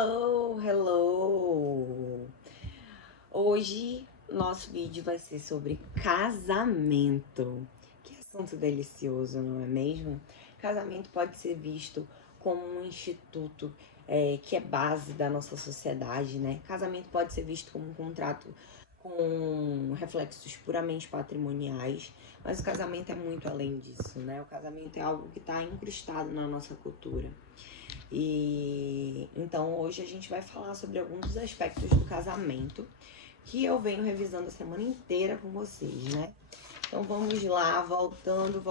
Hello, hello! Hoje nosso vídeo vai ser sobre casamento. Que assunto delicioso, não é mesmo? Casamento pode ser visto como um instituto que é base da nossa sociedade, né? Casamento pode ser visto como um contrato com reflexos puramente patrimoniais, mas o casamento é muito além disso, né? O casamento é algo que está incrustado na nossa cultura. E então hoje a gente vai falar sobre alguns dos aspectos do casamento que eu venho revisando a semana inteira com vocês, né? Então vamos lá, voltando.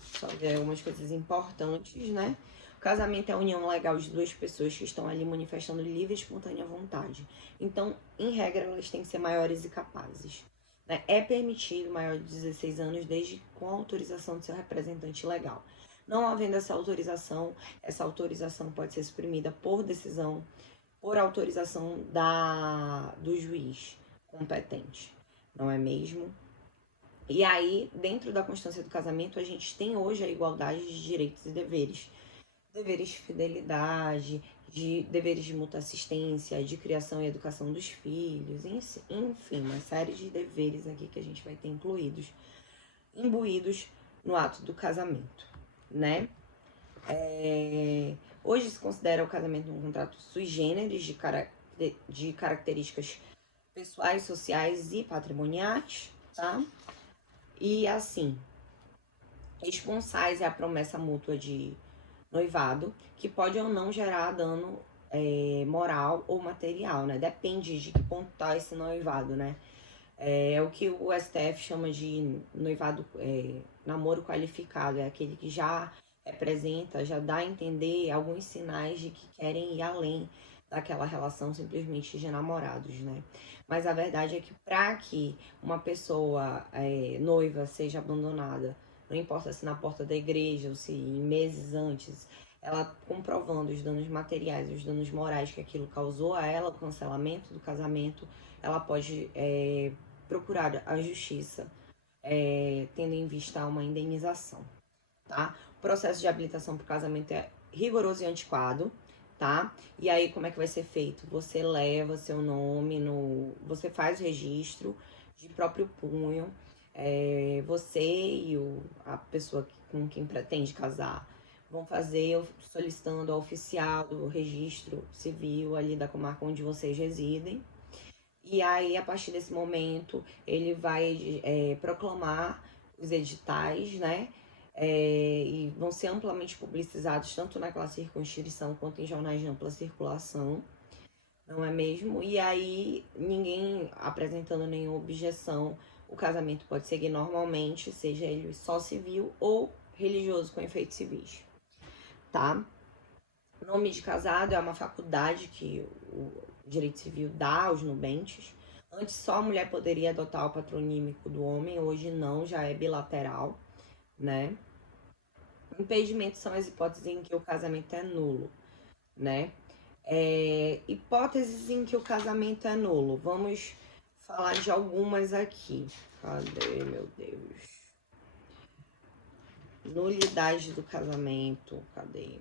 Só ver algumas coisas importantes, né? O casamento é a união legal de duas pessoas que estão ali manifestando livre e espontânea vontade. Então, em regra, elas têm que ser maiores e capazes. É permitido maior de 16 anos desde com autorização do seu representante legal. Não havendo essa autorização pode ser suprimida por decisão, por autorização do juiz competente, não é mesmo? E aí, dentro da constância do casamento, a gente tem hoje a igualdade de direitos e deveres. Deveres de fidelidade, deveres de mútua assistência, de criação e educação dos filhos, enfim, uma série de deveres aqui que a gente vai ter imbuídos no ato do casamento, né? Hoje se considera o casamento um contrato sui generis de características pessoais, sociais e patrimoniais, tá? E assim, esponsais é a promessa mútua de noivado, que pode ou não gerar dano moral ou material, né? Depende de que ponto tá esse noivado, né? É o que o STF chama de noivado, namoro qualificado, é aquele que já representa, já dá a entender alguns sinais de que querem ir além daquela relação simplesmente de namorados, né? Mas a verdade é que para que uma pessoa noiva seja abandonada, não importa se na porta da igreja ou se meses antes, ela comprovando os danos materiais e os danos morais que aquilo causou a ela, o cancelamento do casamento, ela pode procurar a justiça, tendo em vista uma indenização, tá? O processo de habilitação para o casamento é rigoroso e antiquado, tá? E aí, como é que vai ser feito? Você leva seu nome você faz o registro de próprio punho, você e a pessoa com quem pretende casar vão fazer solicitando ao oficial do registro civil ali da comarca onde vocês residem. E aí, a partir desse momento, ele vai proclamar os editais, né? E vão ser amplamente publicizados tanto naquela circunscrição quanto em jornais de ampla circulação, não é mesmo? E aí, ninguém apresentando nenhuma objeção, o casamento pode seguir normalmente, seja ele só civil ou religioso com efeitos civis, tá? O nome de casado é uma faculdade que o direito civil dá aos nubentes. Antes só a mulher poderia adotar o patronímico do homem, hoje não, já é bilateral, né? Impedimentos são as hipóteses em que o casamento é nulo, né? Hipóteses em que o casamento é nulo. Vamos falar de algumas aqui. Cadê, meu Deus? Nulidade do casamento. Cadê?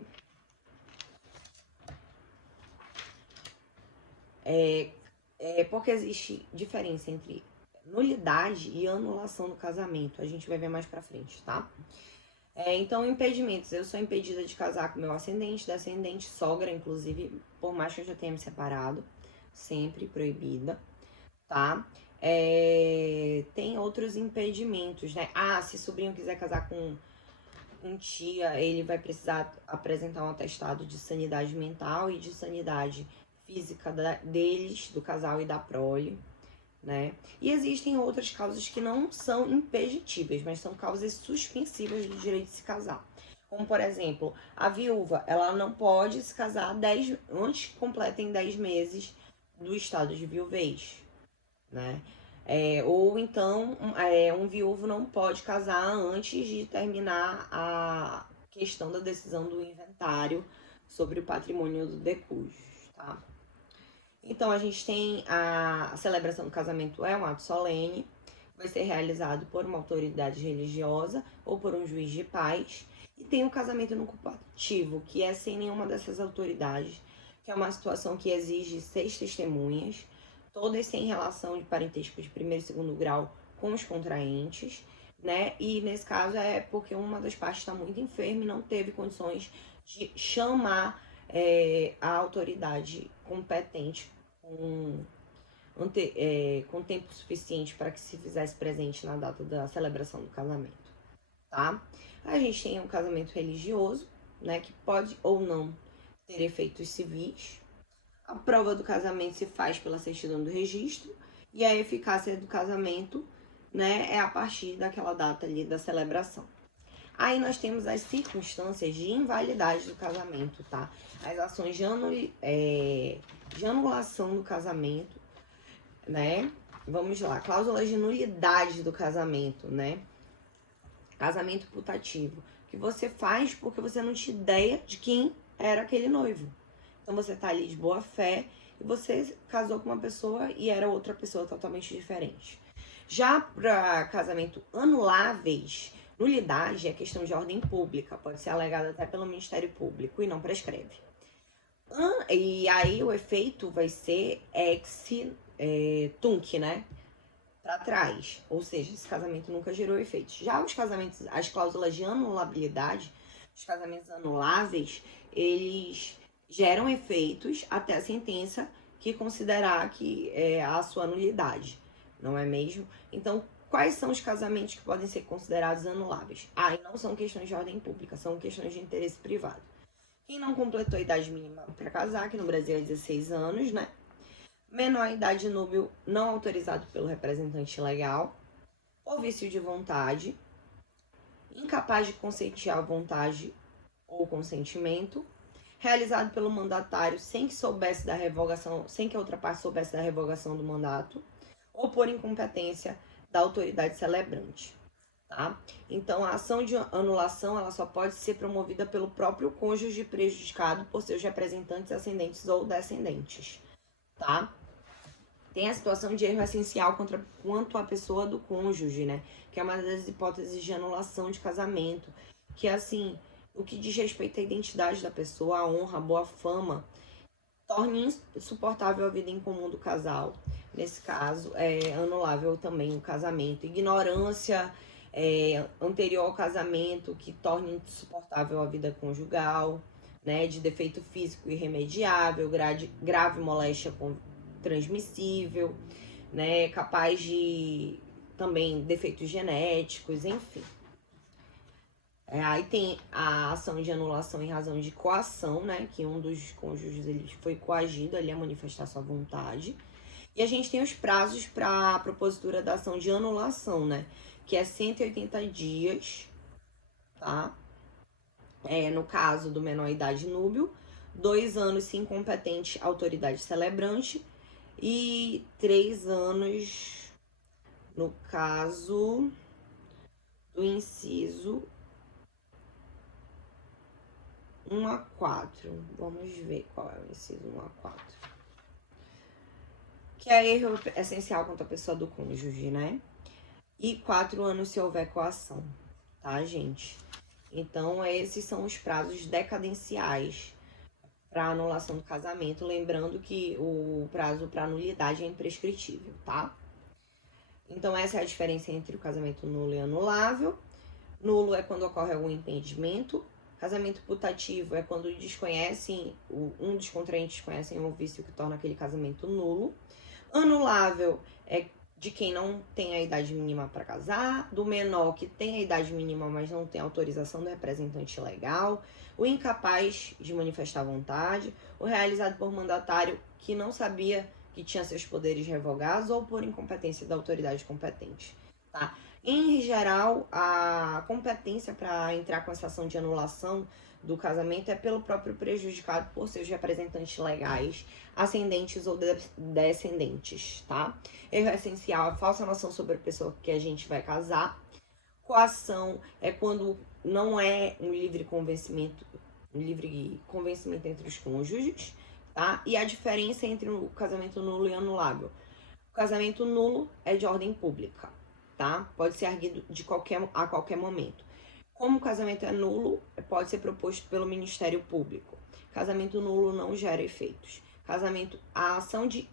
Porque existe diferença entre nulidade e anulação do casamento. A gente vai ver mais pra frente, tá? Então, impedimentos. Eu sou impedida de casar com meu ascendente, descendente, sogra, inclusive, por mais que eu já tenha me separado. Sempre proibida, tá? Tem outros impedimentos, né? Se sobrinho quiser casar com tia, ele vai precisar apresentar um atestado de sanidade mental e de sanidade física deles, do casal e da prole, né? E existem outras causas que não são impeditíveis, mas são causas suspensivas do direito de se casar. Como, por exemplo, a viúva, ela não pode se casar antes que completem 10 meses do estado de viuvez, né? Ou então, um viúvo não pode casar antes de terminar a questão da decisão do inventário sobre o patrimônio do decújo, tá? Então, a gente tem a celebração do casamento é um ato solene, vai ser realizado por uma autoridade religiosa ou por um juiz de paz. E tem o casamento no culpativo, que é sem nenhuma dessas autoridades, que é uma situação que exige 6 testemunhas, todas sem relação de parentesco de primeiro e segundo grau com os contraentes, né? E nesse caso é porque uma das partes está muito enferma e não teve condições de chamar a autoridade competente com tempo suficiente para que se fizesse presente na data da celebração do casamento, tá? A gente tem um casamento religioso, né, que pode ou não ter efeitos civis. A prova do casamento se faz pela certidão do registro e a eficácia do casamento, né, é a partir daquela data ali da celebração. Aí nós temos as circunstâncias de invalidade do casamento, tá? As ações de anulação do casamento, né? Vamos lá, cláusulas de nulidade do casamento, né? Casamento putativo, que você faz porque você não tinha ideia de quem era aquele noivo. Então você tá ali de boa fé e você casou com uma pessoa e era outra pessoa totalmente diferente. Já para casamento anuláveis, nulidade é questão de ordem pública, pode ser alegada até pelo Ministério Público e não prescreve. E aí o efeito vai ser tunc, né? Para trás, ou seja, esse casamento nunca gerou efeito. Já os casamentos, as cláusulas de anulabilidade, os casamentos anuláveis, eles geram efeitos até a sentença que considerar que é a sua nulidade, não é mesmo? Então, quais são os casamentos que podem ser considerados anuláveis? E não são questões de ordem pública, são questões de interesse privado. Quem não completou a idade mínima para casar, que no Brasil é 16 anos, né? Menor idade núbil não autorizado pelo representante legal, ou vício de vontade, incapaz de consentir à vontade ou consentimento, realizado pelo mandatário sem que soubesse da revogação, sem que a outra parte soubesse da revogação do mandato, ou por incompetência da autoridade celebrante, tá? Então, a ação de anulação, ela só pode ser promovida pelo próprio cônjuge prejudicado por seus representantes ascendentes ou descendentes, tá? Tem a situação de erro essencial quanto à pessoa do cônjuge, né? Que é uma das hipóteses de anulação de casamento. Que é assim, o que diz respeito à identidade da pessoa, a honra, a boa fama, torna insuportável a vida em comum do casal. Nesse caso, é anulável também o casamento. Ignorância anterior ao casamento, que torna insuportável a vida conjugal, né? De defeito físico irremediável, grave moléstia transmissível, né, capaz de também defeitos genéticos, enfim. Aí tem a ação de anulação em razão de coação, né, que um dos cônjuges ele foi coagido ali a manifestar sua vontade. E a gente tem os prazos para a propositura da ação de anulação, né, que é 180 dias, tá? No caso do menor idade núbil, 2 anos se incompetente autoridade celebrante, e 3 anos no caso do inciso 1 a 4. Vamos ver qual é o inciso 1 a 4. Que é erro essencial contra a pessoa do cônjuge, né? E 4 anos se houver coação, tá, gente? Então, esses são os prazos decadenciais para anulação do casamento, lembrando que o prazo para nulidade é imprescritível, tá? Então, essa é a diferença entre o casamento nulo e anulável. Nulo é quando ocorre algum impedimento. Casamento putativo é quando um dos contraentes conhecem um vício que torna aquele casamento nulo. Anulável é de quem não tem a idade mínima para casar, do menor que tem a idade mínima, mas não tem autorização do representante legal, o incapaz de manifestar vontade, o realizado por mandatário que não sabia que tinha seus poderes revogados ou por incompetência da autoridade competente, tá? Em geral, a competência para entrar com essa ação de anulação do casamento é pelo próprio prejudicado por seus representantes legais, ascendentes ou descendentes, tá? Erro essencial, a falsa noção sobre a pessoa que a gente vai casar. Coação é quando não é um livre convencimento entre os cônjuges, tá? E a diferença entre o casamento nulo e anulável. O casamento nulo é de ordem pública, tá? Pode ser erguido a qualquer momento. Como o casamento é nulo, pode ser proposto pelo Ministério Público. Casamento nulo não gera efeitos. A ação de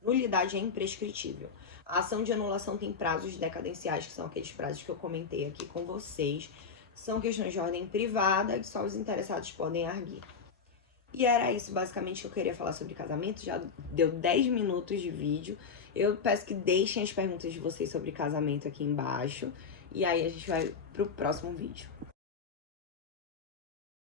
nulidade é imprescritível. A ação de anulação tem prazos decadenciais, que são aqueles prazos que eu comentei aqui com vocês. São questões de ordem privada que só os interessados podem arguir. E era isso basicamente que eu queria falar sobre casamento. Já deu 10 minutos de vídeo. Eu peço que deixem as perguntas de vocês sobre casamento aqui embaixo. E aí a gente vai pro próximo vídeo.